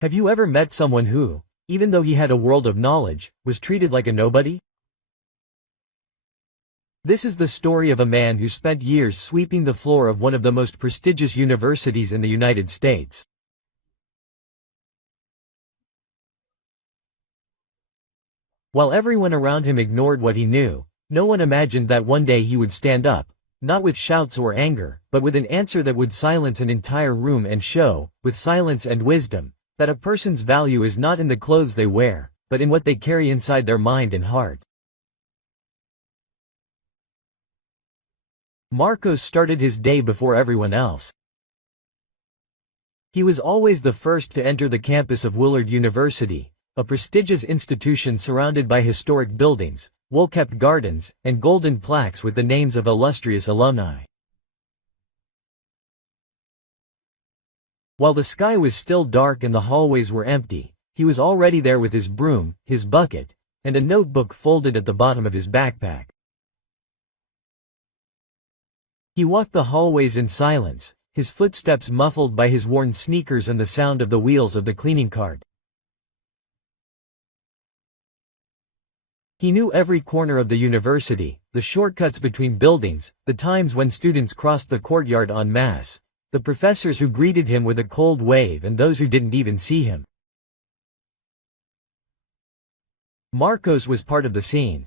Have you ever met someone who, even though he had a world of knowledge, was treated like a nobody? This is the story of a man who spent years sweeping the floor of one of the most prestigious universities in the United States. While everyone around him ignored what he knew, no one imagined that one day he would stand up, not with shouts or anger, but with an answer that would silence an entire room and show, with silence and wisdom, that a person's value is not in the clothes they wear, but in what they carry inside their mind and heart. Marcos started his day before everyone else. He was always the first to enter the campus of Willard University, a prestigious institution surrounded by historic buildings, well-kept gardens, and golden plaques with the names of illustrious alumni. While the sky was still dark and the hallways were empty, he was already there with his broom, his bucket, and a notebook folded at the bottom of his backpack. He walked the hallways in silence, his footsteps muffled by his worn sneakers and the sound of the wheels of the cleaning cart. He knew every corner of the university, the shortcuts between buildings, the times when students crossed the courtyard en masse, the professors who greeted him with a cold wave and those who didn't even see him. Marcos was part of the scene.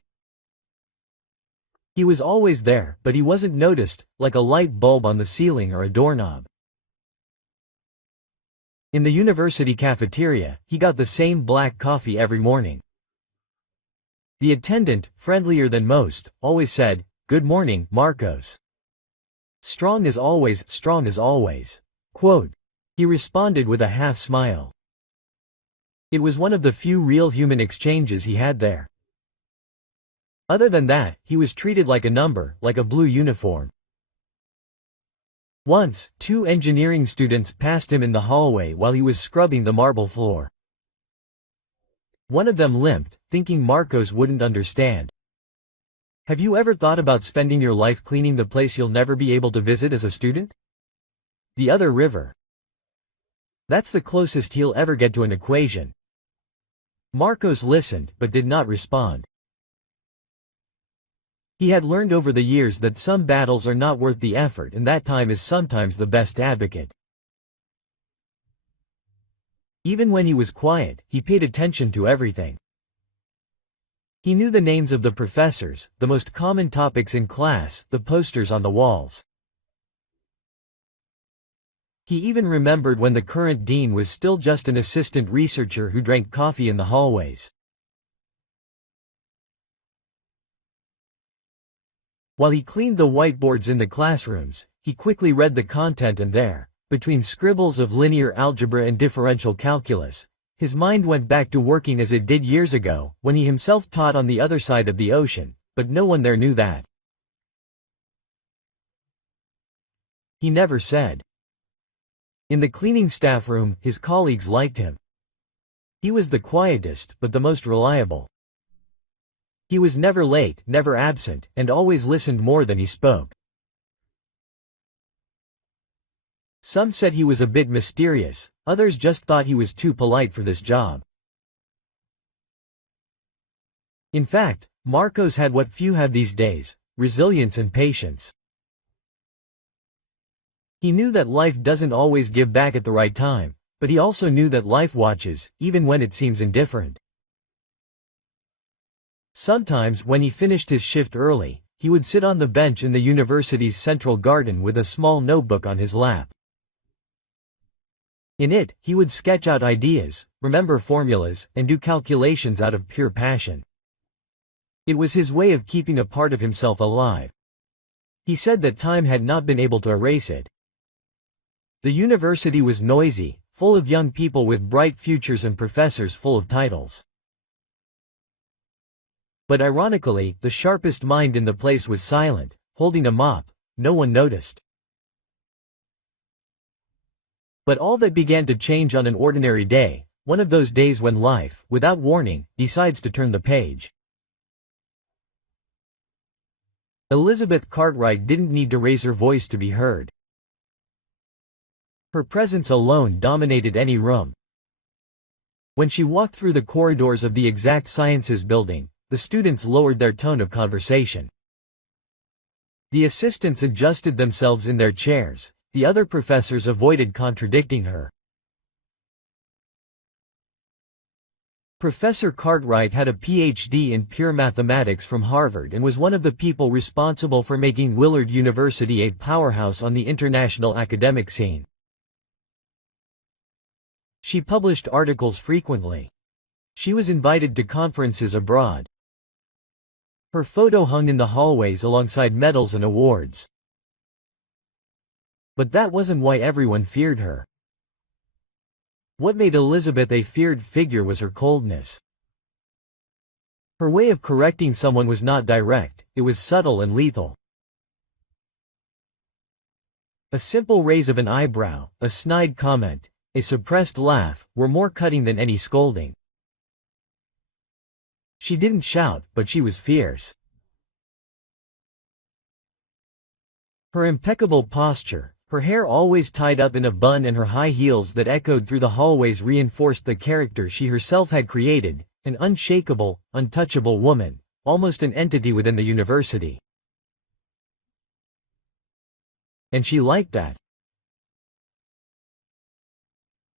He was always there, but he wasn't noticed, like a light bulb on the ceiling or a doorknob. In the university cafeteria, he got the same black coffee every morning. The attendant, friendlier than most, always said, "Good morning, Marcos." Strong as always, strong as always. Quote. He responded with a half-smile. It was one of the few real human exchanges he had there. Other than that, he was treated like a number, like a blue uniform. Once, two engineering students passed him in the hallway while he was scrubbing the marble floor. One of them limped, thinking Marcos wouldn't understand. Have you ever thought about spending your life cleaning the place you'll never be able to visit as a student? The other river. That's the closest he'll ever get to an equation. Marcos listened, but did not respond. He had learned over the years that some battles are not worth the effort and that time is sometimes the best advocate. Even when he was quiet, he paid attention to everything. He knew the names of the professors, the most common topics in class, the posters on the walls. He even remembered when the current dean was still just an assistant researcher who drank coffee in the hallways. While he cleaned the whiteboards in the classrooms, he quickly read the content and there, between scribbles of linear algebra and differential calculus, his mind went back to working as it did years ago, when he himself taught on the other side of the ocean, but no one there knew that. He never said. In the cleaning staff room, his colleagues liked him. He was the quietest, but the most reliable. He was never late, never absent, and always listened more than he spoke. Some said he was a bit mysterious, others just thought he was too polite for this job. In fact, Marcos had what few have these days: resilience and patience. He knew that life doesn't always give back at the right time, but he also knew that life watches, even when it seems indifferent. Sometimes, when he finished his shift early, he would sit on the bench in the university's central garden with a small notebook on his lap. In it, he would sketch out ideas, remember formulas, and do calculations out of pure passion. It was his way of keeping a part of himself alive. He said that time had not been able to erase it. The university was noisy, full of young people with bright futures and professors full of titles. But ironically, the sharpest mind in the place was silent, holding a mop. No one noticed. But all that began to change on an ordinary day, one of those days when life, without warning, decides to turn the page. Elizabeth Cartwright didn't need to raise her voice to be heard. Her presence alone dominated any room. When she walked through the corridors of the exact sciences building, the students lowered their tone of conversation. The assistants adjusted themselves in their chairs, the other professors avoided contradicting her. Professor Cartwright had a PhD in pure mathematics from Harvard and was one of the people responsible for making Willard University a powerhouse on the international academic scene. She published articles frequently. She was invited to conferences abroad. Her photo hung in the hallways alongside medals and awards. But that wasn't why everyone feared her. What made Elizabeth a feared figure was her coldness. Her way of correcting someone was not direct, it was subtle and lethal. A simple raise of an eyebrow, a snide comment, a suppressed laugh, were more cutting than any scolding. She didn't shout, but she was fierce. Her impeccable posture, her hair always tied up in a bun and her high heels that echoed through the hallways reinforced the character she herself had created, an unshakable, untouchable woman, almost an entity within the university. And she liked that.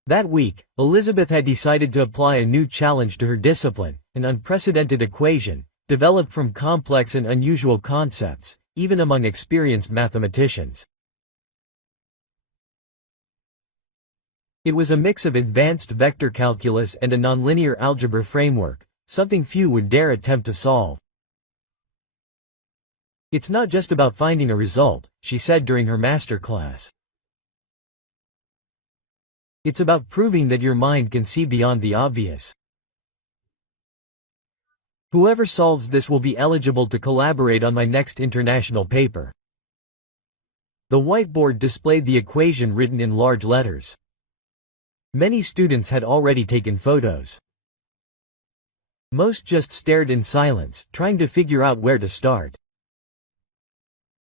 That week, Elizabeth had decided to apply a new challenge to her discipline, an unprecedented equation, developed from complex and unusual concepts, even among experienced mathematicians. It was a mix of advanced vector calculus and a nonlinear algebra framework, something few would dare attempt to solve. "It's not just about finding a result," she said during her master class. "It's about proving that your mind can see beyond the obvious. Whoever solves this will be eligible to collaborate on my next international paper." The whiteboard displayed the equation written in large letters. Many students had already taken photos. Most just stared in silence, trying to figure out where to start.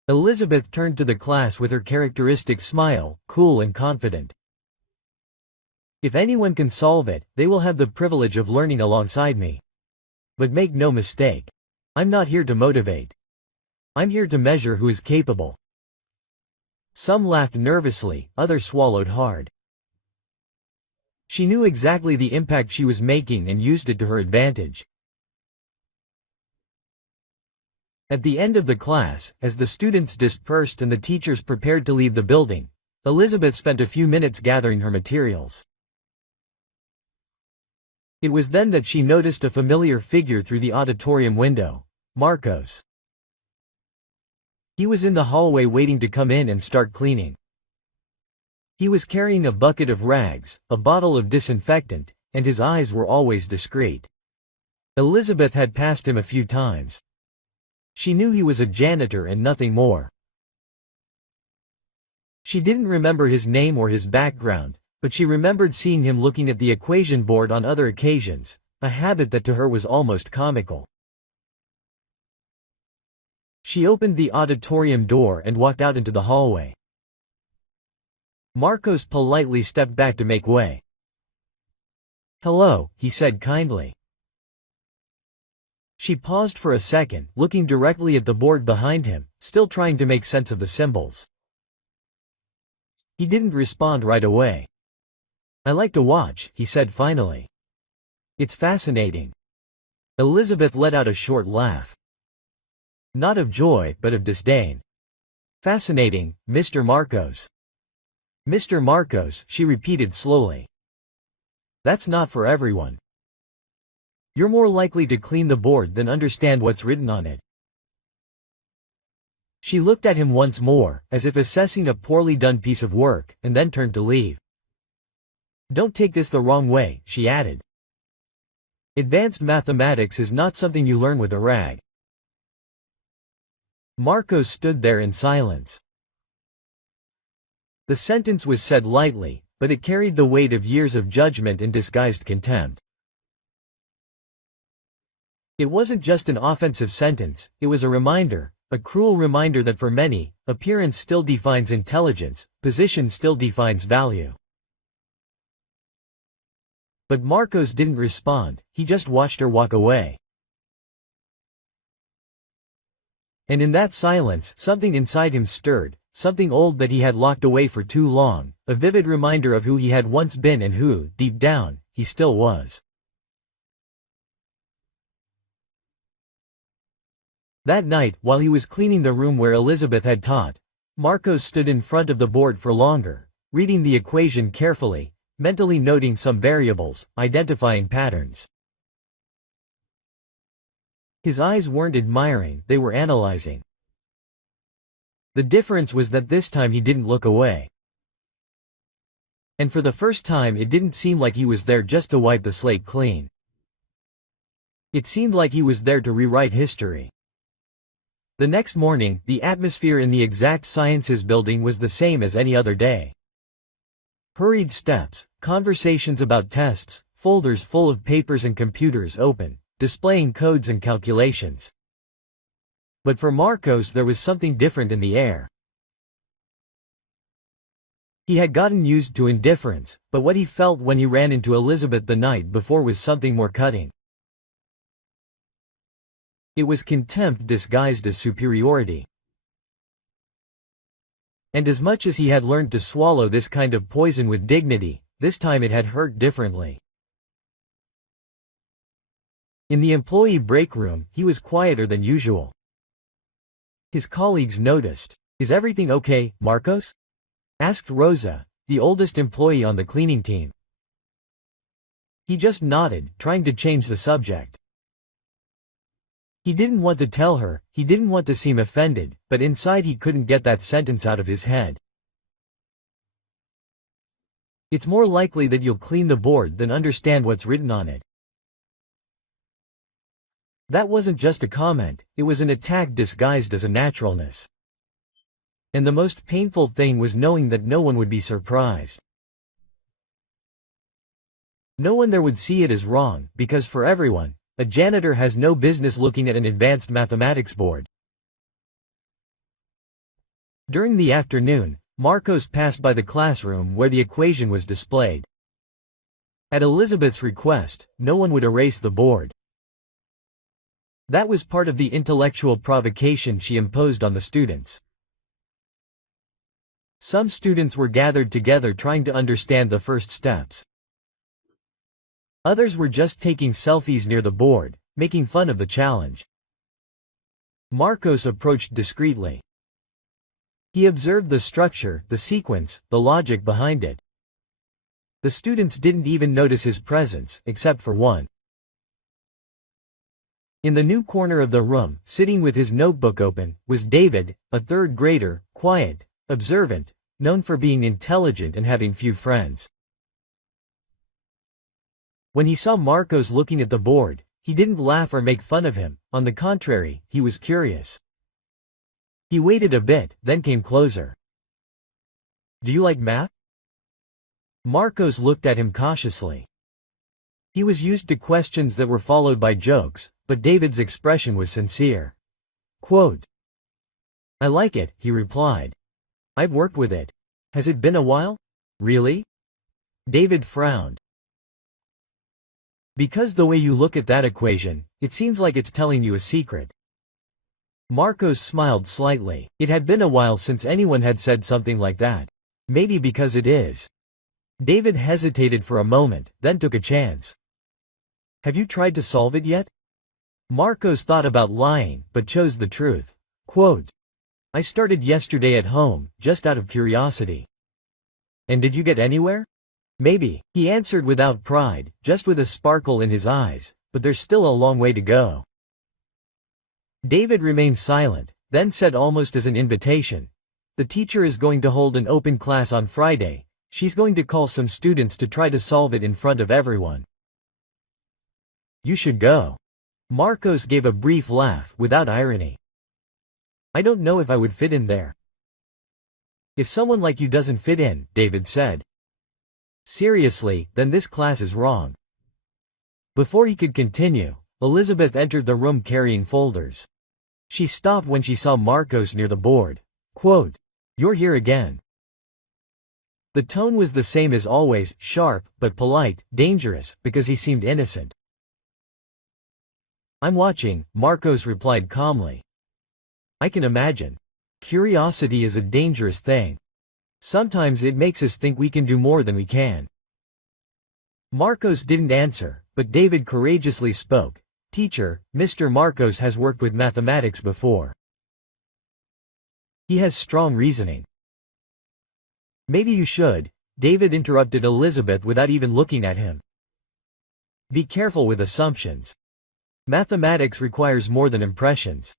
Elizabeth turned to the class with her characteristic smile, cool and confident. "If anyone can solve it, they will have the privilege of learning alongside me. But make no mistake. I'm not here to motivate. I'm here to measure who is capable." Some laughed nervously, others swallowed hard. She knew exactly the impact she was making and used it to her advantage. At the end of the class, as the students dispersed and the teachers prepared to leave the building, Elizabeth spent a few minutes gathering her materials. It was then that she noticed a familiar figure through the auditorium window, Marcos. He was in the hallway waiting to come in and start cleaning. He was carrying a bucket of rags, a bottle of disinfectant, and his eyes were always discreet. Elizabeth had passed him a few times. She knew he was a janitor and nothing more. She didn't remember his name or his background, but she remembered seeing him looking at the equation board on other occasions, a habit that to her was almost comical. She opened the auditorium door and walked out into the hallway. Marcos politely stepped back to make way. "Hello," he said kindly. She paused for a second, looking directly at the board behind him, still trying to make sense of the symbols. He didn't respond right away. "I like to watch," he said finally. "It's fascinating." Elizabeth let out a short laugh. Not of joy, but of disdain. "Fascinating, Mr. Marcos." "Mr. Marcos," she repeated slowly. "That's not for everyone. You're more likely to clean the board than understand what's written on it." She looked at him once more, as if assessing a poorly done piece of work, and then turned to leave. "Don't take this the wrong way," she added. "Advanced mathematics is not something you learn with a rag." Marcos stood there in silence. The sentence was said lightly, but it carried the weight of years of judgment and disguised contempt. It wasn't just an offensive sentence, it was a reminder, a cruel reminder that for many, appearance still defines intelligence, position still defines value. But Marcos didn't respond, he just watched her walk away. And in that silence, something inside him stirred, something old that he had locked away for too long, a vivid reminder of who he had once been and who, deep down, he still was. That night, while he was cleaning the room where Elizabeth had taught, Marcos stood in front of the board for longer, reading the equation carefully, mentally noting some variables, identifying patterns. His eyes weren't admiring, they were analyzing. The difference was that this time he didn't look away. And for the first time it didn't seem like he was there just to wipe the slate clean. It seemed like he was there to rewrite history. The next morning, the atmosphere in the Exact Sciences building was the same as any other day. Hurried steps, conversations about tests, folders full of papers and computers open, displaying codes and calculations. But for Marcos there was something different in the air. He had gotten used to indifference, but what he felt when he ran into Elizabeth the night before was something more cutting. It was contempt disguised as superiority. And as much as he had learned to swallow this kind of poison with dignity, this time it had hurt differently. In the employee break room, he was quieter than usual. His colleagues noticed. "Is everything okay, Marcos?" asked Rosa, the oldest employee on the cleaning team. He just nodded, trying to change the subject. He didn't want to tell her, he didn't want to seem offended, but inside he couldn't get that sentence out of his head. "It's more likely that you'll clean the board than understand what's written on it." That wasn't just a comment, it was an attack disguised as a naturalness. And the most painful thing was knowing that no one would be surprised. No one there would see it as wrong, because for everyone, a janitor has no business looking at an advanced mathematics board. During the afternoon, Marcos passed by the classroom where the equation was displayed. At Elizabeth's request, no one would erase the board. That was part of the intellectual provocation she imposed on the students. Some students were gathered together trying to understand the first steps. Others were just taking selfies near the board, making fun of the challenge. Marcos approached discreetly. He observed the structure, the sequence, the logic behind it. The students didn't even notice his presence, except for one. In the new corner of the room, sitting with his notebook open, was David, a third grader, quiet, observant, known for being intelligent and having few friends. When he saw Marcos looking at the board, he didn't laugh or make fun of him, on the contrary, he was curious. He waited a bit, then came closer. "Do you like math?" Marcos looked at him cautiously. He was used to questions that were followed by jokes, but David's expression was sincere. Quote, "I like it," he replied. "I've worked with it. Has it been a while?" "Really?" David frowned. "Because the way you look at that equation, it seems like it's telling you a secret." Marcos smiled slightly. It had been a while since anyone had said something like that. Maybe because it is. David hesitated for a moment, then took a chance. "Have you tried to solve it yet?" Marcos thought about lying, but chose the truth. Quote, "I started yesterday at home, just out of curiosity." "And did you get anywhere?" "Maybe," he answered without pride, just with a sparkle in his eyes, "but there's still a long way to go." David remained silent, then said almost as an invitation, "The teacher is going to hold an open class on Friday. She's going to call some students to try to solve it in front of everyone. You should go." Marcos gave a brief laugh, without irony. "I don't know if I would fit in there." "If someone like you doesn't fit in," David said. "Seriously, then this class is wrong." Before he could continue, Elizabeth entered the room carrying folders. She stopped when she saw Marcos near the board. Quote, "You're here again." The tone was the same as always, sharp, but polite, dangerous, because he seemed innocent. "I'm watching," Marcos replied calmly. "I can imagine. Curiosity is a dangerous thing. Sometimes it makes us think we can do more than we can." Marcos didn't answer, but David courageously spoke. "Teacher, Mr. Marcos has worked with mathematics before. He has strong reasoning." "Maybe you should," David interrupted Elizabeth without even looking at him. "Be careful with assumptions. Mathematics requires more than impressions.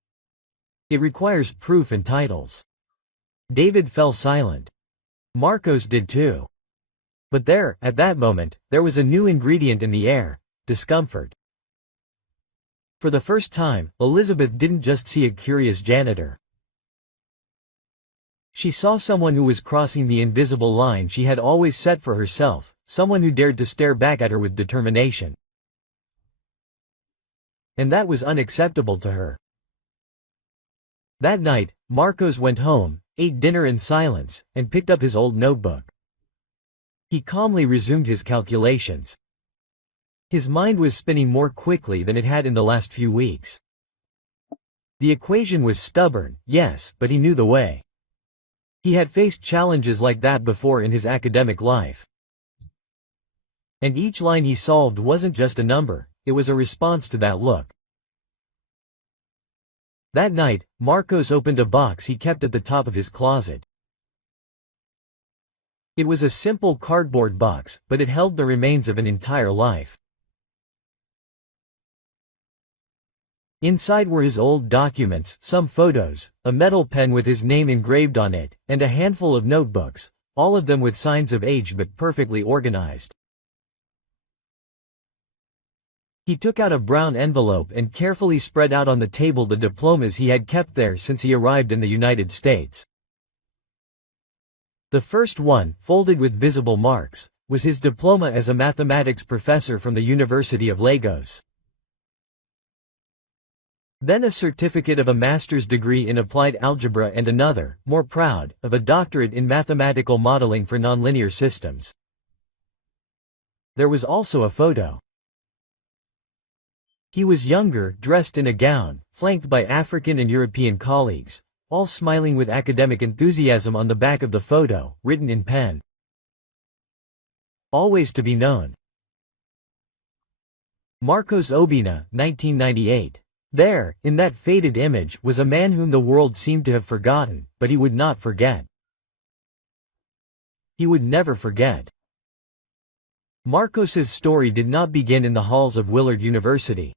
It requires proof and titles." David fell silent. Marcos did too. But there, at that moment, there was a new ingredient in the air: discomfort. For the first time, Elizabeth didn't just see a curious janitor. She saw someone who was crossing the invisible line she had always set for herself, someone who dared to stare back at her with determination. And that was unacceptable to her. That night, Marcos went home, ate dinner in silence, and picked up his old notebook. He calmly resumed his calculations. His mind was spinning more quickly than it had in the last few weeks. The equation was stubborn, yes, but he knew the way. He had faced challenges like that before in his academic life. And each line he solved wasn't just a number, it was a response to that look. That night, Marcos opened a box he kept at the top of his closet. It was a simple cardboard box, but it held the remains of an entire life. Inside were his old documents, some photos, a metal pen with his name engraved on it, and a handful of notebooks, all of them with signs of age but perfectly organized. He took out a brown envelope and carefully spread out on the table the diplomas he had kept there since he arrived in the United States. The first one, folded with visible marks, was his diploma as a mathematics professor from the University of Lagos. Then a certificate of a master's degree in applied algebra and another, more proud, of a doctorate in mathematical modeling for nonlinear systems. There was also a photo. He was younger, dressed in a gown, flanked by African and European colleagues, all smiling with academic enthusiasm. On the back of the photo, written in pen, "Always to be known. Marcos Obina, 1998. There, in that faded image, was a man whom the world seemed to have forgotten, but he would not forget. He would never forget. Marcos's story did not begin in the halls of Willard University.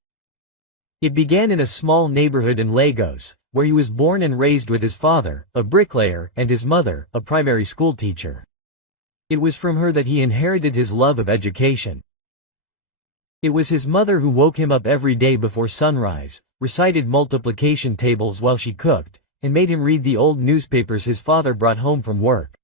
It began in a small neighborhood in Lagos, where he was born and raised with his father, a bricklayer, and his mother, a primary school teacher. It was from her that he inherited his love of education. It was his mother who woke him up every day before sunrise, recited multiplication tables while she cooked, and made him read the old newspapers his father brought home from work.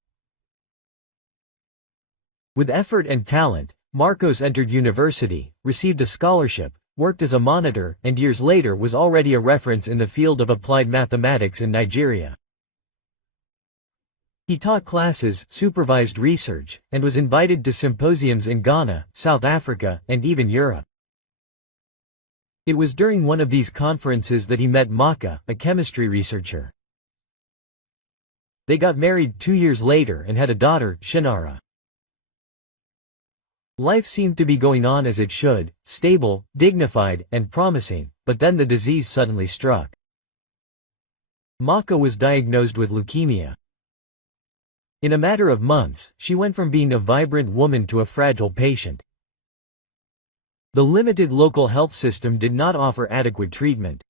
With effort and talent, Marcos entered university, received a scholarship, worked as a monitor, and years later was already a reference in the field of applied mathematics in Nigeria. He taught classes, supervised research, and was invited to symposiums in Ghana, South Africa, and even Europe. It was during one of these conferences that he met Maka, a chemistry researcher. They got married 2 years later and had a daughter, Shinara. Life seemed to be going on as it should, stable, dignified, and promising, but then the disease suddenly struck. Maka was diagnosed with leukemia. In a matter of months, she went from being a vibrant woman to a fragile patient. The limited local health system did not offer adequate treatment.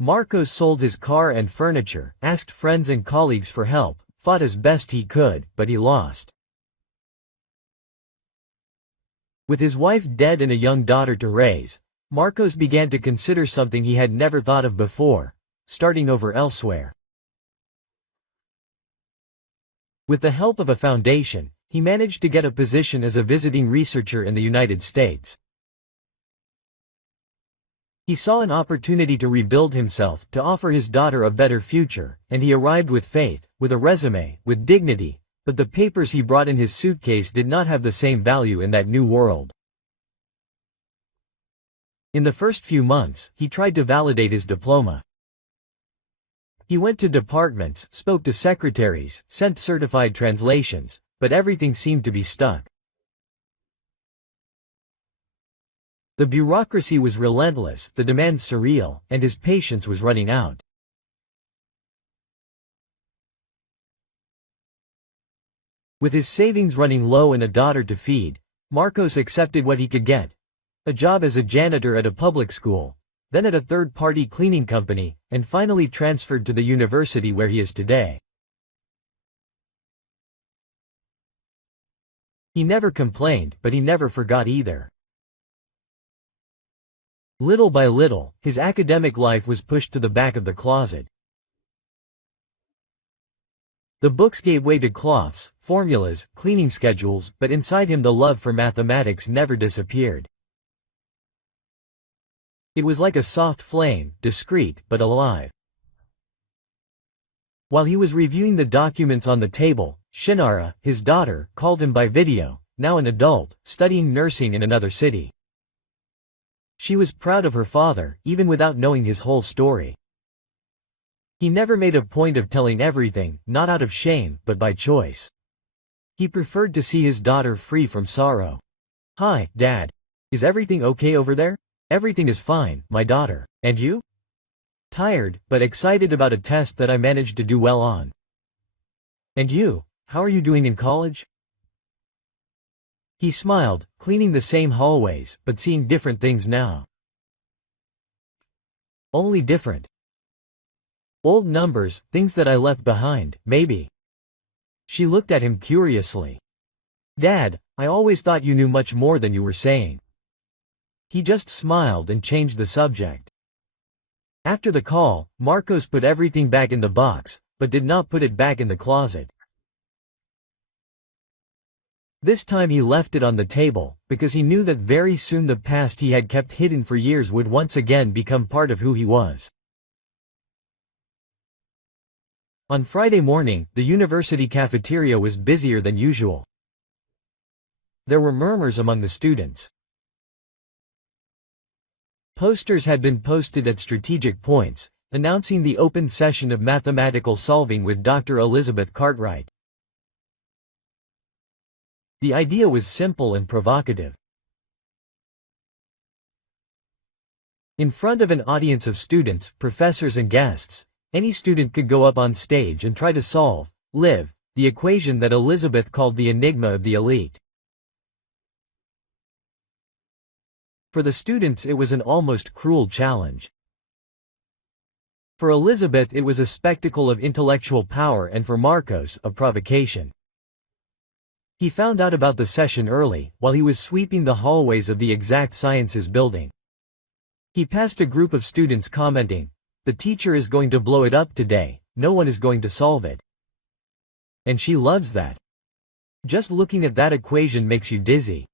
Marcos sold his car and furniture, asked friends and colleagues for help, fought as best he could, but he lost. With his wife dead and a young daughter to raise, Marcos began to consider something he had never thought of before: starting over elsewhere. With the help of a foundation, he managed to get a position as a visiting researcher in the United States. He saw an opportunity to rebuild himself, to offer his daughter a better future, and he arrived with faith, with a resume, with dignity, But the papers he brought in his suitcase did not have the same value in that new world. In the first few months, he tried to validate his diploma. He went to departments, spoke to secretaries, sent certified translations, but everything seemed to be stuck. The bureaucracy was relentless, the demands surreal, and his patience was running out. With his savings running low and a daughter to feed, Marcos accepted what he could get: a job as a janitor at a public school, then at a third-party cleaning company, and finally transferred to the university where he is today. He never complained, but he never forgot either. Little by little, his academic life was pushed to the back of the closet. The books gave way to cloths, formulas, cleaning schedules, but inside him the love for mathematics never disappeared. It was like a soft flame, discreet but alive. While he was reviewing the documents on the table, Shinara, his daughter, called him by video, now an adult, studying nursing in another city. She was proud of her father, even without knowing his whole story. He never made a point of telling everything, not out of shame, but by choice. He preferred to see his daughter free from sorrow. "Hi, Dad. Is everything okay over there?" "Everything is fine, my daughter. And you?" "Tired, but excited about a test that I managed to do well on." "And you, how are you doing in college?" He smiled, cleaning the same hallways, but seeing different things now. Only different. Old numbers, things that I left behind, maybe. She looked at him curiously. "Dad, I always thought you knew much more than you were saying." He just smiled and changed the subject. After the call, Marcos put everything back in the box, but did not put it back in the closet. This time he left it on the table, because he knew that very soon the past he had kept hidden for years would once again become part of who he was. On Friday morning, the university cafeteria was busier than usual. There were murmurs among the students. Posters had been posted at strategic points, announcing the open session of mathematical solving with Dr. Elizabeth Cartwright. The idea was simple and provocative. In front of an audience of students, professors and guests, any student could go up on stage and try to solve, the equation that Elizabeth called the enigma of the elite. For the students it was an almost cruel challenge. For Elizabeth it was a spectacle of intellectual power, and for Marcos, a provocation. He found out about the session early, while he was sweeping the hallways of the Exact Sciences building. He passed a group of students commenting, "The teacher is going to blow it up today, no one is going to solve it." And she loves that. Just looking at that equation makes you dizzy.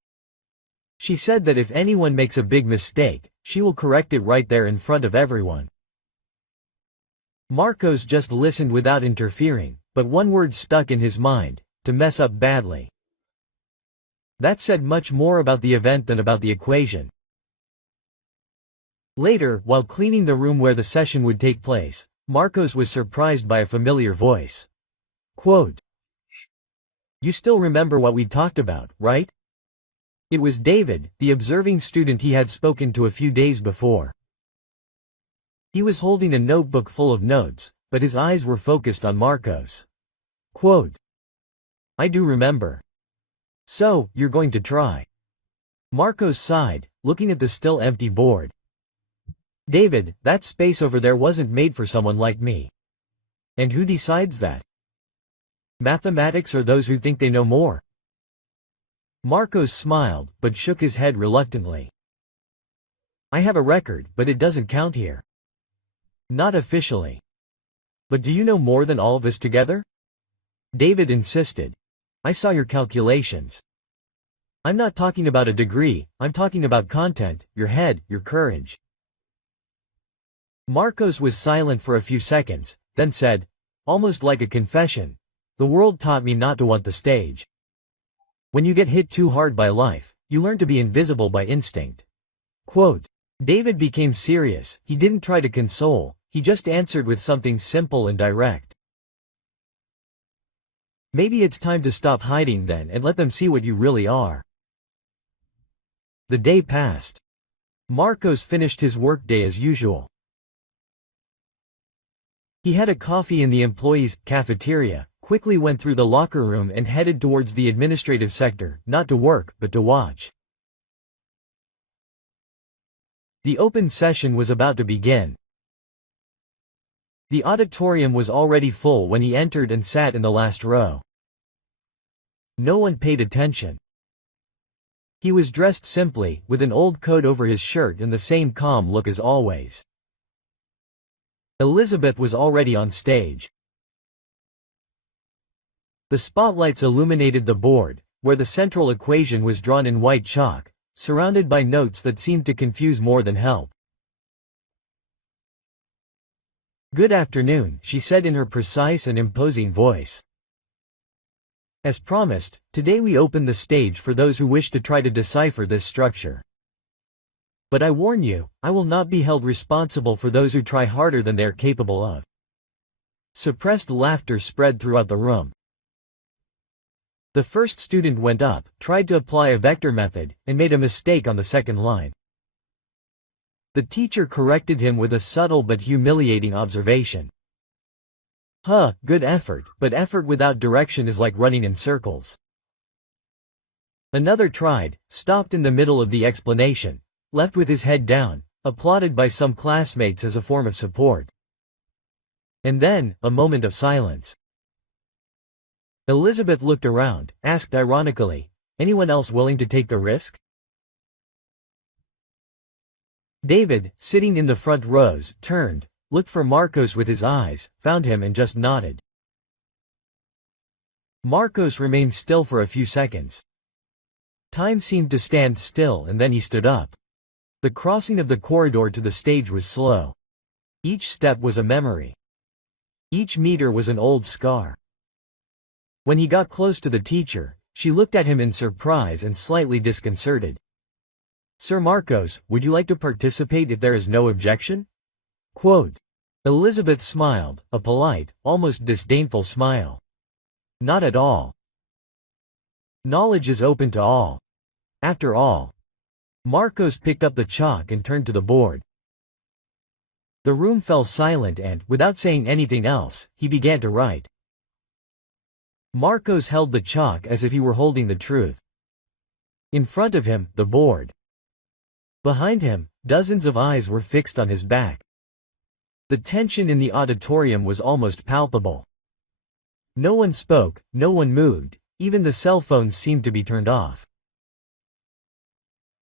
She said that if anyone makes a big mistake, she will correct it right there in front of everyone. Marcos just listened without interfering, but one word stuck in his mind: to mess up badly. That said much more about the event than about the equation. Later, while cleaning the room where the session would take place, Marcos was surprised by a familiar voice. Quote, "You still remember what we talked about, right?" It was David, the observing student he had spoken to a few days before. He was holding a notebook full of notes, but his eyes were focused on Marcos. Quote, "I do remember. So, you're going to try?" Marcos sighed, looking at the still empty board. "David, that space over there wasn't made for someone like me." "And who decides that? Mathematics or those who think they know more?" Marcos smiled, but shook his head reluctantly. "I have a record, but it doesn't count here." "Not officially." "But do you know more than all of us together?" David insisted. "I saw your calculations." "I'm not talking about a degree, I'm talking about content, your head, your courage." Marcos was silent for a few seconds, then said, almost like a confession, The world taught me not to want the stage. When you get hit too hard by life, you learn to be invisible by instinct. Quote. David became serious. He didn't try to console, he just answered with something simple and direct. Maybe it's time to stop hiding then and let them see what you really are. The day passed. Marcos finished his workday as usual. He had a coffee in the employees' cafeteria, quickly went through the locker room and headed towards the administrative sector, not to work, but to watch. The open session was about to begin. The auditorium was already full when he entered and sat in the last row. No one paid attention. He was dressed simply, with an old coat over his shirt and the same calm look as always. Elizabeth was already on stage. The spotlights illuminated the board, where the central equation was drawn in white chalk, surrounded by notes that seemed to confuse more than help. "Good afternoon," she said in her precise and imposing voice. As promised, today we open the stage for those who wish to try to decipher this structure. But I warn you, I will not be held responsible for those who try harder than they are capable of. Suppressed laughter spread throughout the room. The first student went up, tried to apply a vector method, and made a mistake on the second line. The teacher corrected him with a subtle but humiliating observation. Good effort, but effort without direction is like running in circles. Another tried, stopped in the middle of the explanation, left with his head down, applauded by some classmates as a form of support. And then, a moment of silence. Elizabeth looked around, asked ironically, "Anyone else willing to take the risk?" David, sitting in the front rows, turned, looked for Marcos with his eyes, found him and just nodded. Marcos remained still for a few seconds. Time seemed to stand still and then he stood up. The crossing of the corridor to the stage was slow. Each step was a memory. Each meter was an old scar. When he got close to the teacher, she looked at him in surprise and slightly disconcerted. "Sir Marcos, would you like to participate if there is no objection?" Quote. Elizabeth smiled, a polite, almost disdainful smile. "Not at all. Knowledge is open to all. After all." Marcos picked up the chalk and turned to the board. The room fell silent and, without saying anything else, he began to write. Marcos held the chalk as if he were holding the truth. In front of him, the board. Behind him, dozens of eyes were fixed on his back. The tension in the auditorium was almost palpable. No one spoke, no one moved, even the cell phones seemed to be turned off.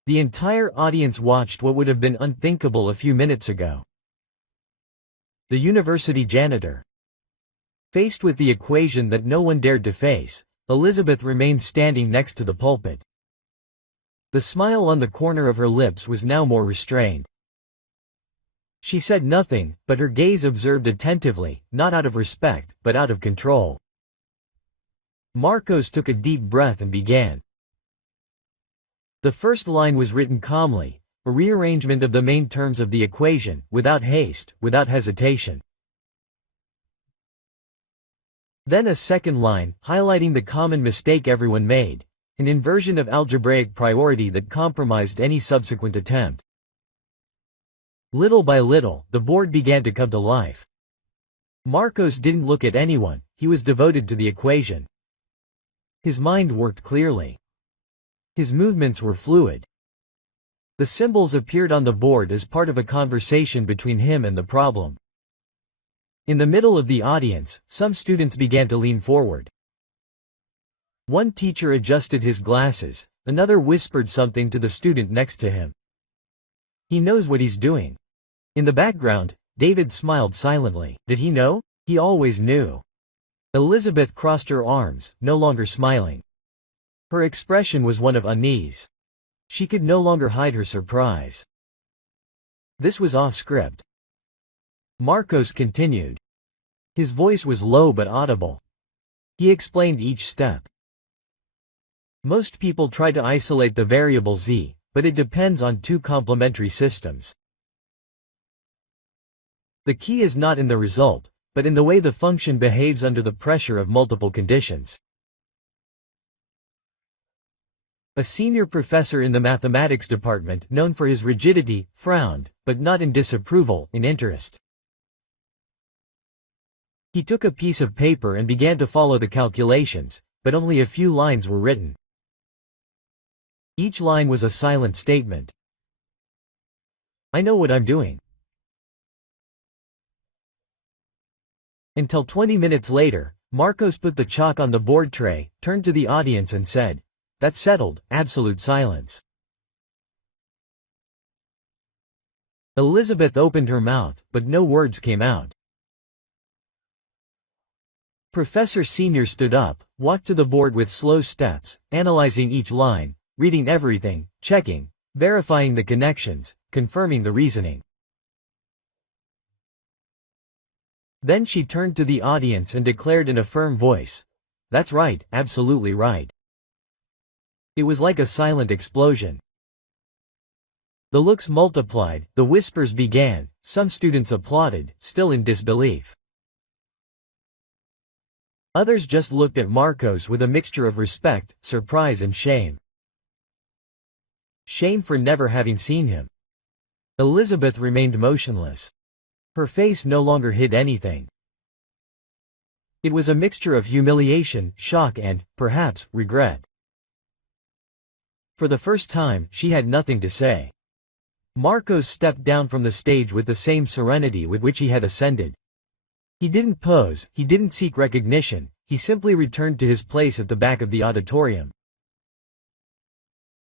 The entire audience watched what would have been unthinkable a few minutes ago. The university janitor. Faced with the equation that no one dared to face, Elizabeth remained standing next to the pulpit. The smile on the corner of her lips was now more restrained. She said nothing, but her gaze observed attentively, not out of respect, but out of control. Marcos took a deep breath and began. The first line was written calmly, a rearrangement of the main terms of the equation, without haste, without hesitation. Then a second line, highlighting the common mistake everyone made, an inversion of algebraic priority that compromised any subsequent attempt. Little by little, the board began to come to life. Marcos didn't look at anyone, he was devoted to the equation. His mind worked clearly. His movements were fluid. The symbols appeared on the board as part of a conversation between him and the problem. In the middle of the audience, some students began to lean forward. One teacher adjusted his glasses, another whispered something to the student next to him. "He knows what he's doing." In the background, David smiled silently. Did he know? He always knew. Elizabeth crossed her arms, no longer smiling. Her expression was one of unease. She could no longer hide her surprise. This was off script. Marcos continued. His voice was low but audible. He explained each step. Most people try to isolate the variable z, but it depends on two complementary systems. The key is not in the result, but in the way the function behaves under the pressure of multiple conditions. A senior professor in the mathematics department, known for his rigidity, frowned, but not in disapproval, in interest. He took a piece of paper and began to follow the calculations, but only a few lines were written. Each line was a silent statement. I know what I'm doing. Until 20 minutes later, Marcos put the chalk on the board tray, turned to the audience and said, "That's settled." Absolute silence. Elizabeth opened her mouth, but no words came out. Professor Senior stood up, walked to the board with slow steps, analyzing each line, reading everything, checking, verifying the connections, confirming the reasoning. Then she turned to the audience and declared in a firm voice, "That's right, absolutely right." It was like a silent explosion. The looks multiplied, the whispers began, some students applauded, still in disbelief. Others just looked at Marcos with a mixture of respect, surprise and shame. Shame for never having seen him. Elizabeth remained motionless. Her face no longer hid anything. It was a mixture of humiliation, shock and, perhaps, regret. For the first time, she had nothing to say. Marcos stepped down from the stage with the same serenity with which he had ascended. He didn't pose, he didn't seek recognition, he simply returned to his place at the back of the auditorium.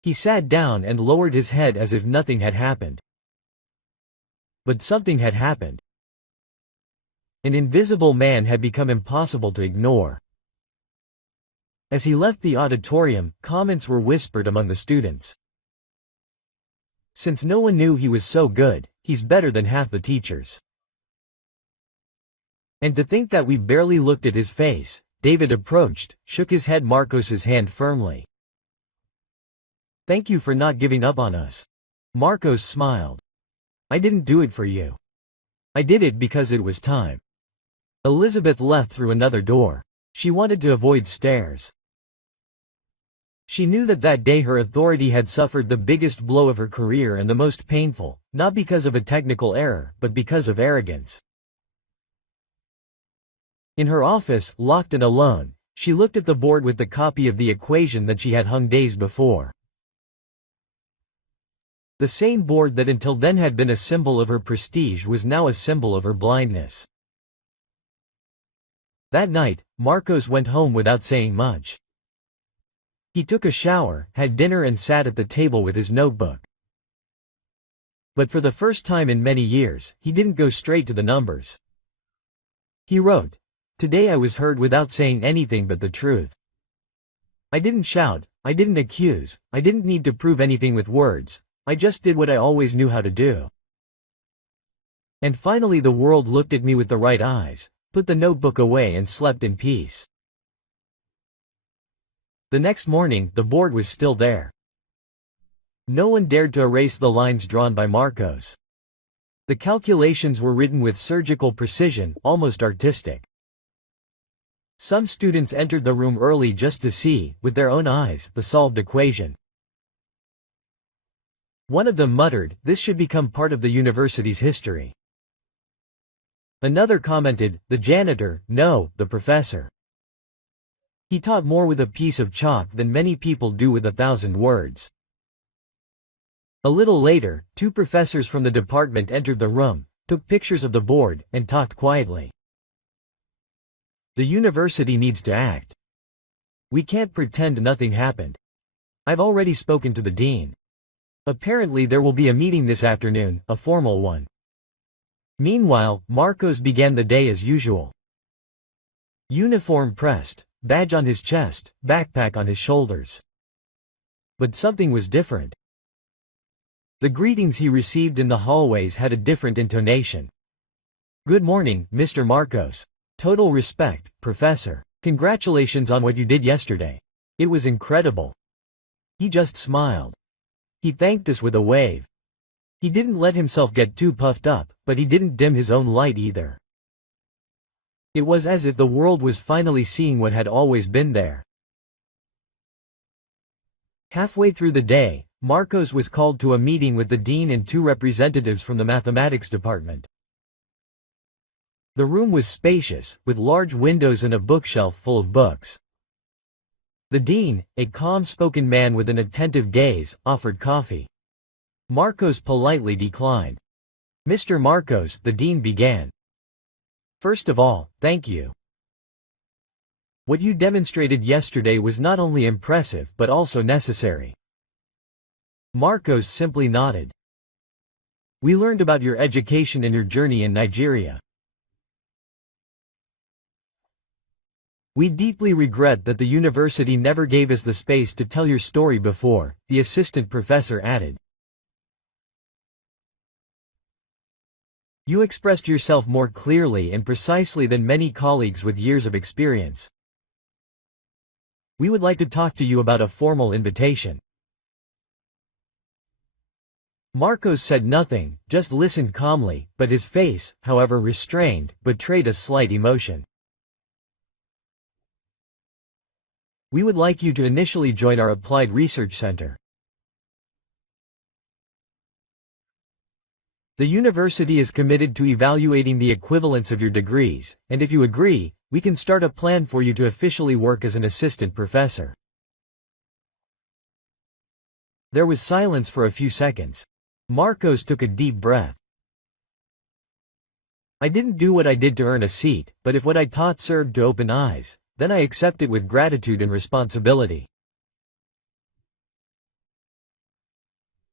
He sat down and lowered his head as if nothing had happened. But something had happened. An invisible man had become impossible to ignore. As he left the auditorium, comments were whispered among the students. Since no one knew he was so good, he's better than half the teachers. And to think that we barely looked at his face. David approached, shook his head Marcos's hand firmly. "Thank you for not giving up on us." Marcos smiled. "I didn't do it for you. I did it because it was time." Elizabeth left through another door. She wanted to avoid stares. She knew that that day her authority had suffered the biggest blow of her career and the most painful, not because of a technical error, but because of arrogance. In her office, locked and alone, she looked at the board with the copy of the equation that she had hung days before. The same board that until then had been a symbol of her prestige was now a symbol of her blindness. That night, Marcos went home without saying much. He took a shower, had dinner and sat at the table with his notebook. But for the first time in many years, he didn't go straight to the numbers. He wrote, "Today I was heard without saying anything but the truth. I didn't shout, I didn't accuse, I didn't need to prove anything with words, I just did what I always knew how to do. And finally the world looked at me with the right eyes, put the notebook away and slept in peace." The next morning, the board was still there. No one dared to erase the lines drawn by Marcos. The calculations were written with surgical precision, almost artistic. Some students entered the room early just to see, with their own eyes, the solved equation. One of them muttered, "This should become part of the university's history." Another commented, "The janitor, no, the professor. He taught more with a piece of chalk than many people do with 1,000 words." A little later, two professors from the department entered the room, took pictures of the board, and talked quietly. The university needs to act. We can't pretend nothing happened. I've already spoken to the dean. Apparently there will be a meeting this afternoon, a formal one. Meanwhile, Marcos began the day as usual. Uniform pressed, badge on his chest, backpack on his shoulders. But something was different. The greetings he received in the hallways had a different intonation. "Good morning, Mr. Marcos. Total respect, Professor." Congratulations on what you did yesterday. It was incredible. He just smiled. He thanked us with a wave. He didn't let himself get too puffed up, but he didn't dim his own light either. It was as if the world was finally seeing what had always been there. Halfway through the day, Marcos was called to a meeting with the dean and two representatives from the mathematics department. The room was spacious, with large windows and a bookshelf full of books. The dean, a calm-spoken man with an attentive gaze, offered coffee. Marcos politely declined. "Mr. Marcos," the dean began. "First of all, thank you. What you demonstrated yesterday was not only impressive but also necessary." Marcos simply nodded. "We learned about your education and your journey in Nigeria. We deeply regret that the university never gave us the space to tell your story before," the assistant professor added. "You expressed yourself more clearly and precisely than many colleagues with years of experience. We would like to talk to you about a formal invitation." Marcos said nothing, just listened calmly, but his face, however restrained, betrayed a slight emotion. "We would like you to initially join our Applied Research Center. The university is committed to evaluating the equivalence of your degrees, and if you agree, we can start a plan for you to officially work as an assistant professor." There was silence for a few seconds. Marcos took a deep breath. "I didn't do what I did to earn a seat, but if what I taught served to open eyes, then I accept it with gratitude and responsibility."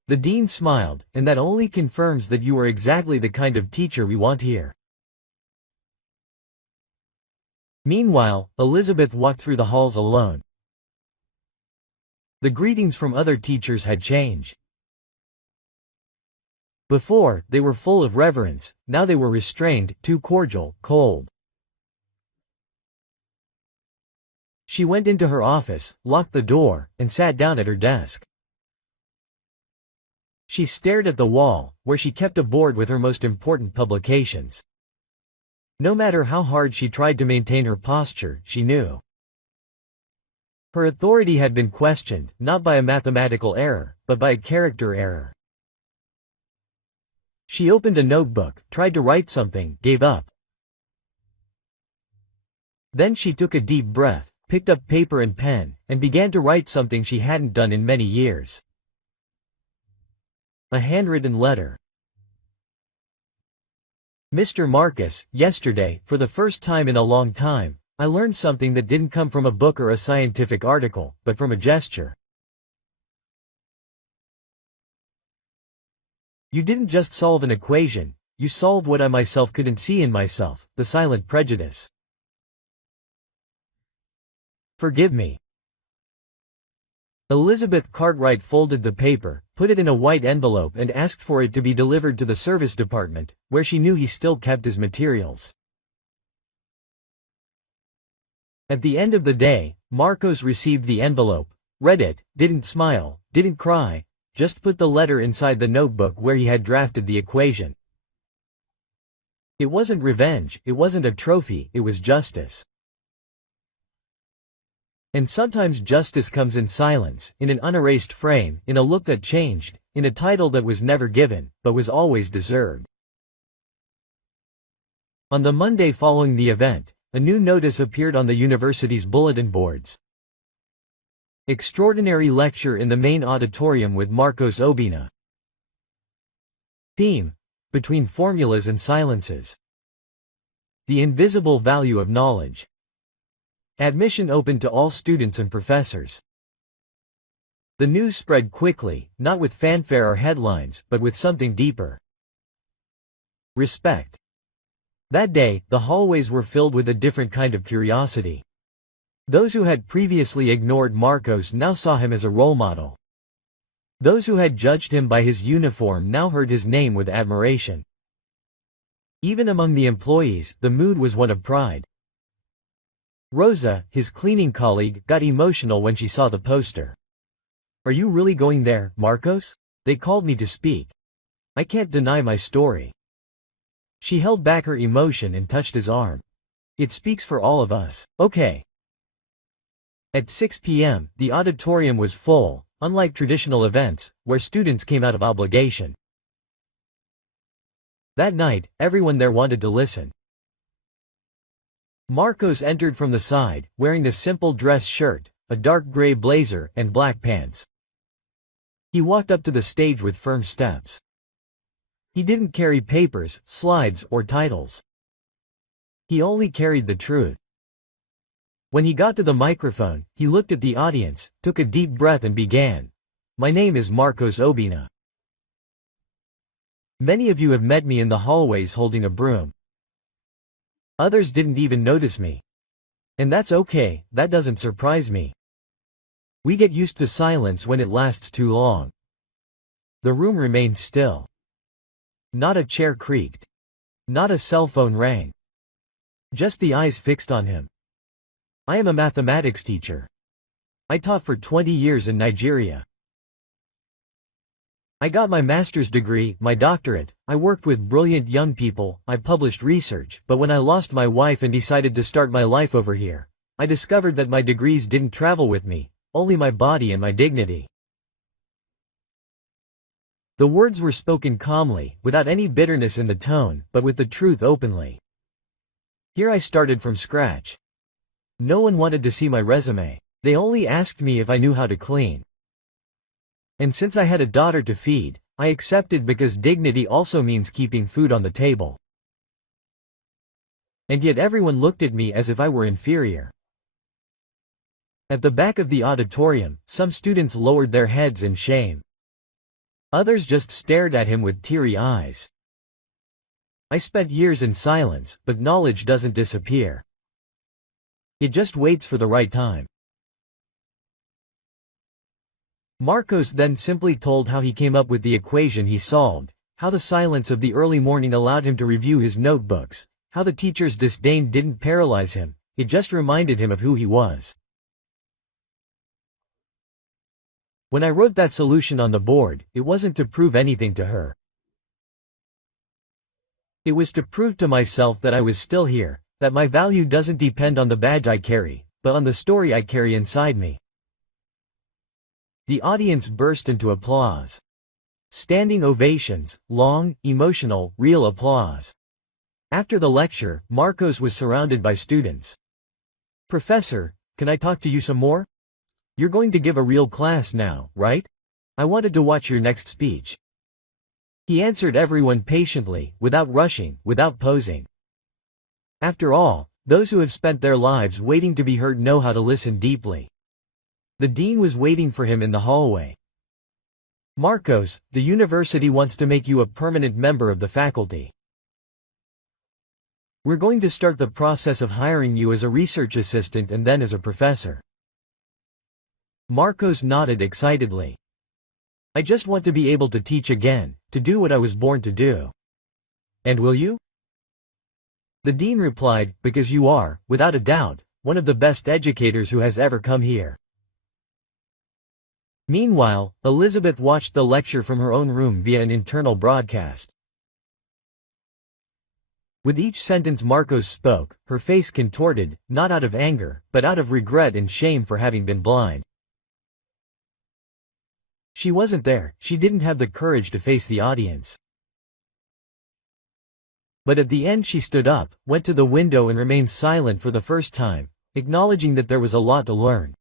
The dean smiled, "And that only confirms that you are exactly the kind of teacher we want here." Meanwhile, Elizabeth walked through the halls alone. The greetings from other teachers had changed. Before, they were full of reverence, now they were restrained, too cordial, cold. She went into her office, locked the door, and sat down at her desk. She stared at the wall, where she kept a board with her most important publications. No matter how hard she tried to maintain her posture, she knew her authority had been questioned, not by a mathematical error, but by a character error. She opened a notebook, tried to write something, gave up. Then she took a deep breath, picked up paper and pen, and began to write something she hadn't done in many years. A handwritten letter. "Mr. Marcus, yesterday, for the first time in a long time, I learned something that didn't come from a book or a scientific article, but from a gesture. You didn't just solve an equation, you solved what I myself couldn't see in myself, the silent prejudice. Forgive me." Elizabeth Cartwright folded the paper, put it in a white envelope and asked for it to be delivered to the service department, where she knew he still kept his materials. At the end of the day, Marcos received the envelope, read it, didn't smile, didn't cry, just put the letter inside the notebook where he had drafted the equation. It wasn't revenge, it wasn't a trophy, it was justice. And sometimes justice comes in silence, in an unerased frame, in a look that changed, in a title that was never given, but was always deserved. On the Monday following the event, a new notice appeared on the university's bulletin boards. Extraordinary lecture in the main auditorium with Marcos Obina. Theme: Between Formulas and Silences. The invisible value of knowledge. Admission open to all students and professors. The news spread quickly, not with fanfare or headlines, but with something deeper. Respect. That day, the hallways were filled with a different kind of curiosity. Those who had previously ignored Marcos now saw him as a role model. Those who had judged him by his uniform now heard his name with admiration. Even among the employees, the mood was one of pride. Rosa, his cleaning colleague, got emotional when she saw the poster. "Are you really going there, Marcos? They called me to speak. I can't deny my story." She held back her emotion and touched his arm. "It speaks for all of us, okay?" At 6 p.m., the auditorium was full, unlike traditional events, where students came out of obligation. That night, everyone there wanted to listen. Marcos entered from the side, wearing a simple dress shirt, a dark gray blazer, and black pants. He walked up to the stage with firm steps. He didn't carry papers, slides, or titles. He only carried the truth. When he got to the microphone, he looked at the audience, took a deep breath and began. "My name is Marcos Obina. Many of you have met me in the hallways holding a broom. Others didn't even notice me. And that's okay, that doesn't surprise me. We get used to silence when it lasts too long." The room remained still. Not a chair creaked. Not a cell phone rang. Just the eyes fixed on him. "I am a mathematics teacher. I taught for 20 years in Nigeria. I got my master's degree, my doctorate, I worked with brilliant young people, I published research, but when I lost my wife and decided to start my life over here, I discovered that my degrees didn't travel with me, only my body and my dignity." The words were spoken calmly, without any bitterness in the tone, but with the truth openly. "Here I started from scratch. No one wanted to see my resume. They only asked me if I knew how to clean. And since I had a daughter to feed, I accepted because dignity also means keeping food on the table. And yet everyone looked at me as if I were inferior." At the back of the auditorium, some students lowered their heads in shame. Others just stared at him with teary eyes. "I spent years in silence, but knowledge doesn't disappear. It just waits for the right time." Marcos then simply told how he came up with the equation he solved, how the silence of the early morning allowed him to review his notebooks, how the teacher's disdain didn't paralyze him, it just reminded him of who he was. "When I wrote that solution on the board, it wasn't to prove anything to her. It was to prove to myself that I was still here, that my value doesn't depend on the badge I carry, but on the story I carry inside me." The audience burst into applause. Standing ovations, long, emotional, real applause. After the lecture, Marcos was surrounded by students. "Professor, can I talk to you some more? You're going to give a real class now, right? I wanted to watch your next speech." He answered everyone patiently, without rushing, without posing. After all, those who have spent their lives waiting to be heard know how to listen deeply. The dean was waiting for him in the hallway. "Marcos, the university wants to make you a permanent member of the faculty. We're going to start the process of hiring you as a research assistant and then as a professor." Marcos nodded excitedly. "I just want to be able to teach again, to do what I was born to do." "And will you?" The dean replied, "Because you are, without a doubt, one of the best educators who has ever come here." Meanwhile, Elizabeth watched the lecture from her own room via an internal broadcast. With each sentence Marcos spoke, her face contorted, not out of anger, but out of regret and shame for having been blind. She wasn't there, she didn't have the courage to face the audience. But at the end she stood up, went to the window and remained silent for the first time, acknowledging that there was a lot to learn.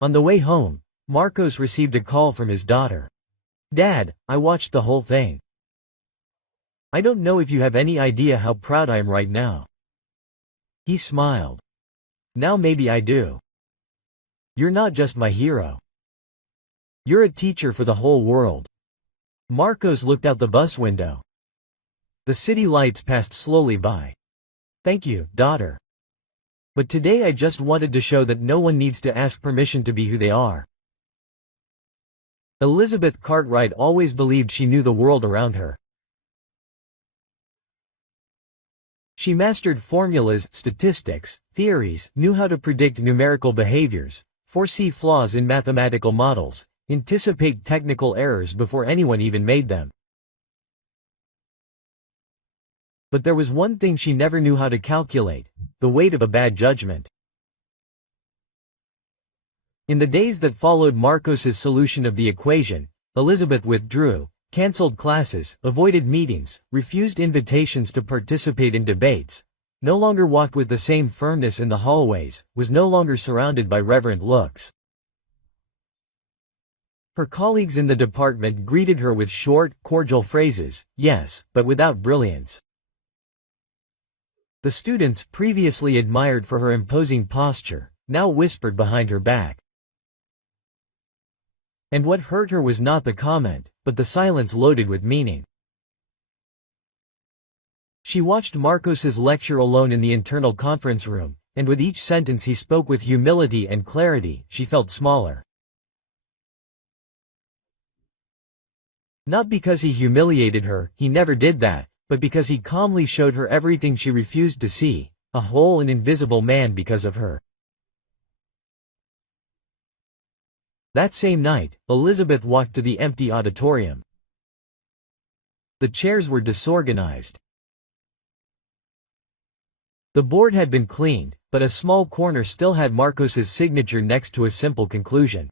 On the way home, Marcos received a call from his daughter. "Dad, I watched the whole thing. I don't know if you have any idea how proud I am right now." He smiled. "Now maybe I do. You're not just my hero. You're a teacher for the whole world." Marcos looked out the bus window. The city lights passed slowly by. "Thank you, daughter. But today I just wanted to show that no one needs to ask permission to be who they are." Elizabeth Cartwright always believed she knew the world around her. She mastered formulas, statistics, theories, knew how to predict numerical behaviors, foresee flaws in mathematical models, anticipate technical errors before anyone even made them. But there was one thing she never knew how to calculate: the weight of a bad judgment. In the days that followed Marcos's solution of the equation, Elizabeth withdrew, cancelled classes, avoided meetings, refused invitations to participate in debates, no longer walked with the same firmness in the hallways, was no longer surrounded by reverent looks. Her colleagues in the department greeted her with short, cordial phrases, yes, but without brilliance. The students, previously admired for her imposing posture, now whispered behind her back. And what hurt her was not the comment, but the silence loaded with meaning. She watched Marcos's lecture alone in the internal conference room, and with each sentence he spoke with humility and clarity, she felt smaller. Not because he humiliated her, he never did that, but because he calmly showed her everything she refused to see, a whole and invisible man because of her. That same night, Elizabeth walked to the empty auditorium. The chairs were disorganized. The board had been cleaned, but a small corner still had Marcos's signature next to a simple conclusion.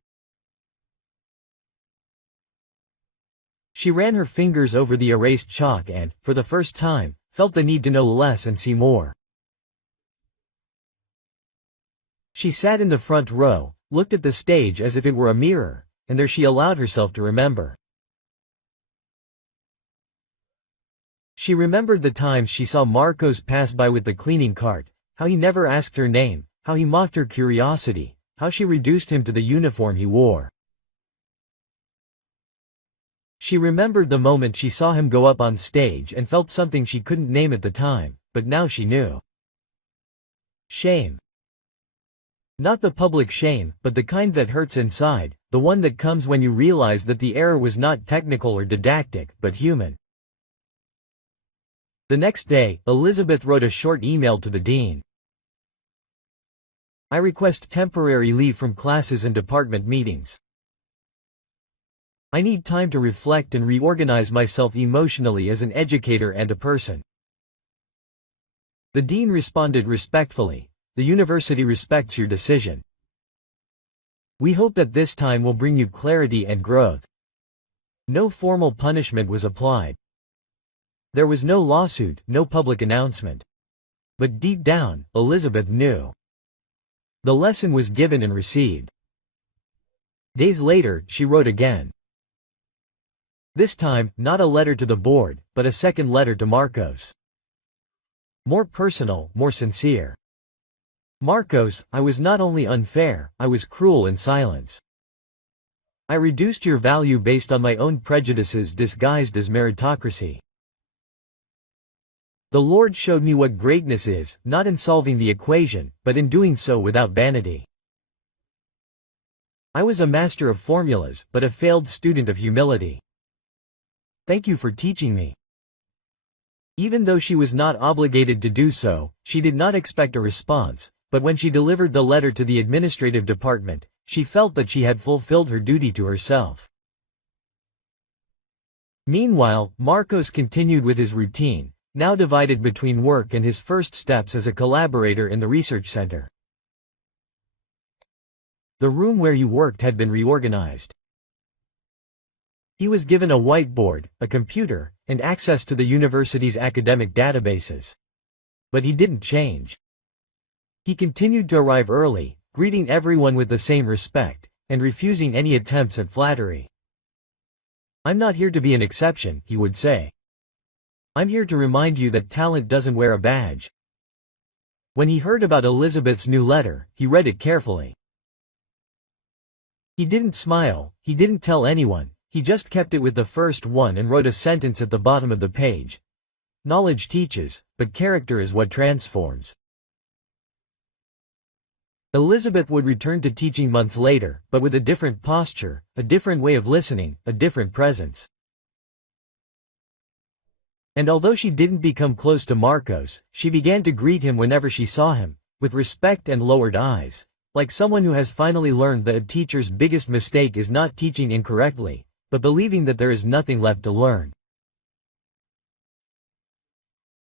She ran her fingers over the erased chalk and, for the first time, felt the need to know less and see more. She sat in the front row, looked at the stage as if it were a mirror, and there she allowed herself to remember. She remembered the times she saw Marcos pass by with the cleaning cart, how he never asked her name, how he mocked her curiosity, how she reduced him to the uniform he wore. She remembered the moment she saw him go up on stage and felt something she couldn't name at the time, but now she knew. Shame. Not the public shame, but the kind that hurts inside, the one that comes when you realize that the error was not technical or didactic, but human. The next day, Elizabeth wrote a short email to the dean. I request temporary leave from classes and department meetings. I need time to reflect and reorganize myself emotionally as an educator and a person. The dean responded respectfully, the university respects your decision. We hope that this time will bring you clarity and growth. No formal punishment was applied. There was no lawsuit, no public announcement. But deep down, Elizabeth knew. The lesson was given and received. Days later, she wrote again. This time, not a letter to the board, but a second letter to Marcos. More personal, more sincere. Marcos, I was not only unfair, I was cruel in silence. I reduced your value based on my own prejudices disguised as meritocracy. The Lord showed me what greatness is, not in solving the equation, but in doing so without vanity. I was a master of formulas, but a failed student of humility. Thank you for teaching me. Even though she was not obligated to do so, she did not expect a response, but when she delivered the letter to the administrative department, she felt that she had fulfilled her duty to herself. Meanwhile, Marcos continued with his routine, now divided between work and his first steps as a collaborator in the research center. The room where he worked had been reorganized. He was given a whiteboard, a computer, and access to the university's academic databases. But he didn't change. He continued to arrive early, greeting everyone with the same respect, and refusing any attempts at flattery. I'm not here to be an exception, he would say. I'm here to remind you that talent doesn't wear a badge. When he heard about Elizabeth's new letter, he read it carefully. He didn't smile, he didn't tell anyone. He just kept it with the first one and wrote a sentence at the bottom of the page. Knowledge teaches, but character is what transforms. Elizabeth would return to teaching months later, but with a different posture, a different way of listening, a different presence. And although she didn't become close to Marcos, she began to greet him whenever she saw him, with respect and lowered eyes, like someone who has finally learned that a teacher's biggest mistake is not teaching incorrectly, but believing that there is nothing left to learn.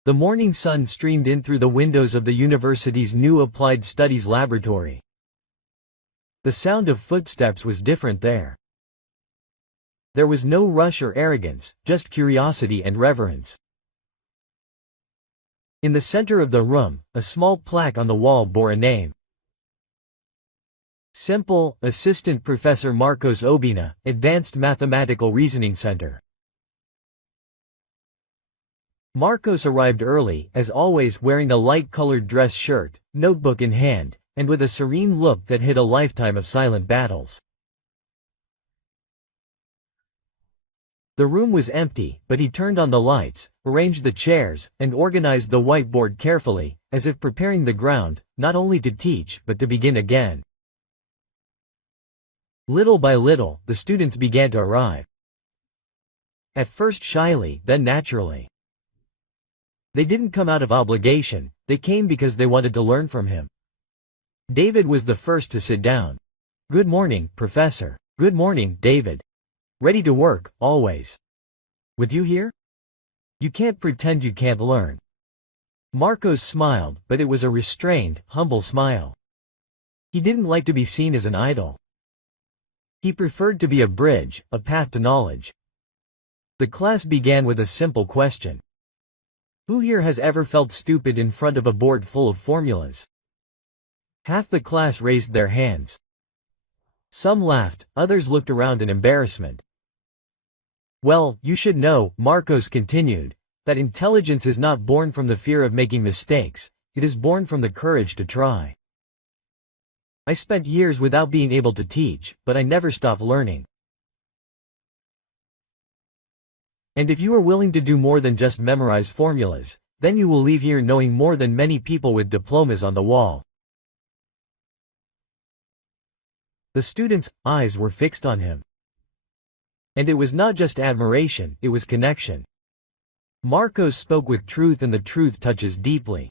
The morning sun streamed in through the windows of the university's new Applied Studies laboratory. The sound of footsteps was different there. There was no rush or arrogance, just curiosity and reverence. In the center of the room, a small plaque on the wall bore a name. Simple, Assistant Professor Marcos Obina, Advanced Mathematical Reasoning Center. Marcos arrived early, as always, wearing a light-colored dress shirt, notebook in hand, and with a serene look that hid a lifetime of silent battles. The room was empty, but he turned on the lights, arranged the chairs, and organized the whiteboard carefully, as if preparing the ground, not only to teach, but to begin again. Little by little, the students began to arrive. At first shyly, then naturally. They didn't come out of obligation, they came because they wanted to learn from him. David was the first to sit down. "Good morning, Professor." "Good morning, David." "Ready to work, always." "With you here? You can't pretend you can't learn." Marcos smiled, but it was a restrained, humble smile. He didn't like to be seen as an idol. He preferred to be a bridge, a path to knowledge. The class began with a simple question. Who here has ever felt stupid in front of a board full of formulas? Half the class raised their hands. Some laughed, others looked around in embarrassment. "Well, you should know," Marcos continued, "that intelligence is not born from the fear of making mistakes, it is born from the courage to try. I spent years without being able to teach, but I never stopped learning. And if you are willing to do more than just memorize formulas, then you will leave here knowing more than many people with diplomas on the wall." The students' eyes were fixed on him. And it was not just admiration, it was connection. Marcos spoke with truth, and the truth touches deeply.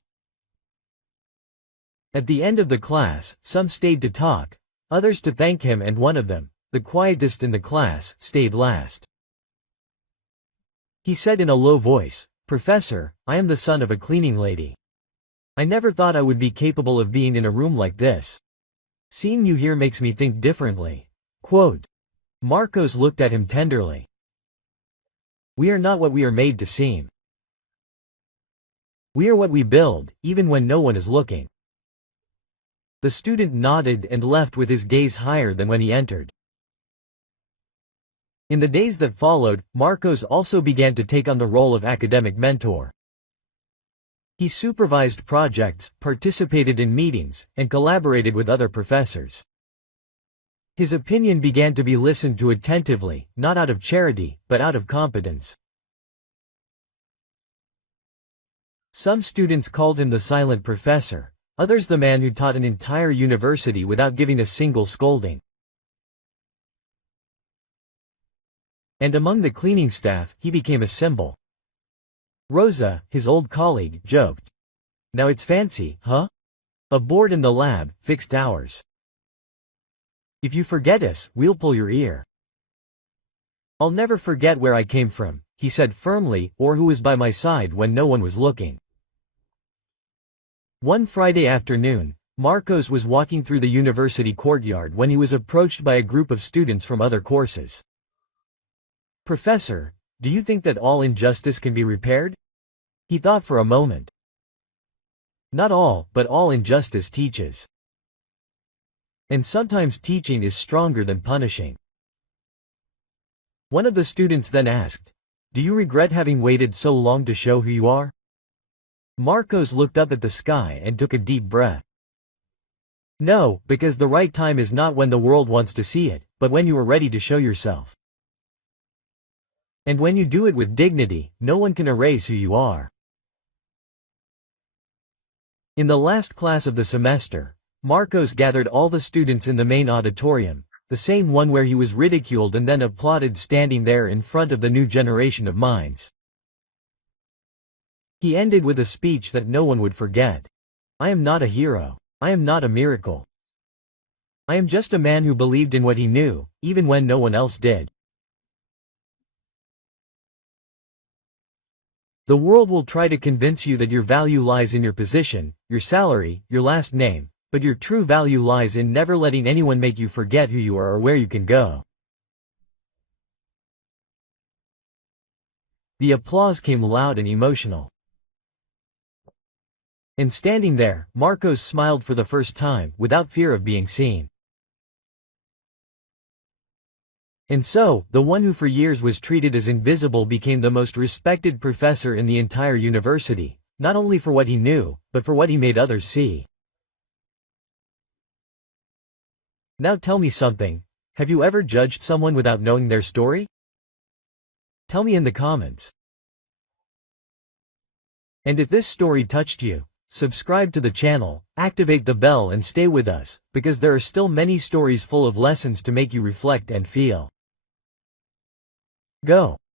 At the end of the class, some stayed to talk, others to thank him, and one of them, the quietest in the class, stayed last. He said in a low voice, "Professor, I am the son of a cleaning lady. I never thought I would be capable of being in a room like this. Seeing you here makes me think differently." Quote. Marcos looked at him tenderly. "We are not what we are made to seem. We are what we build, even when no one is looking." The student nodded and left with his gaze higher than when he entered. In the days that followed, Marcos also began to take on the role of academic mentor. He supervised projects, participated in meetings, and collaborated with other professors. His opinion began to be listened to attentively, not out of charity, but out of competence. Some students called him the silent professor, others the man who taught an entire university without giving a single scolding. And among the cleaning staff, he became a symbol. Rosa, his old colleague, joked, "Now it's fancy, huh? A board in the lab, fixed hours. If you forget us, we'll pull your ear." "I'll never forget where I came from," he said firmly, "or who was by my side when no one was looking." One Friday afternoon, Marcos was walking through the university courtyard when he was approached by a group of students from other courses. "Professor, do you think that all injustice can be repaired?" He thought for a moment. "Not all, but all injustice teaches. And sometimes teaching is stronger than punishing." One of the students then asked, "Do you regret having waited so long to show who you are?" Marcos looked up at the sky and took a deep breath. "No, because the right time is not when the world wants to see it, but when you are ready to show yourself. And when you do it with dignity, no one can erase who you are." In the last class of the semester, Marcos gathered all the students in the main auditorium, the same one where he was ridiculed and then applauded, standing there in front of the new generation of minds. He ended with a speech that no one would forget. I am not a hero. I am not a miracle. I am just a man who believed in what he knew, even when no one else did. The world will try to convince you that your value lies in your position, your salary, your last name, but your true value lies in never letting anyone make you forget who you are or where you can go. The applause came loud and emotional. And standing there, Marcos smiled for the first time, without fear of being seen. And so, the one who for years was treated as invisible became the most respected professor in the entire university, not only for what he knew, but for what he made others see. Now tell me something, have you ever judged someone without knowing their story? Tell me in the comments. And if this story touched you, subscribe to the channel, activate the bell and stay with us, because there are still many stories full of lessons to make you reflect and feel. Go.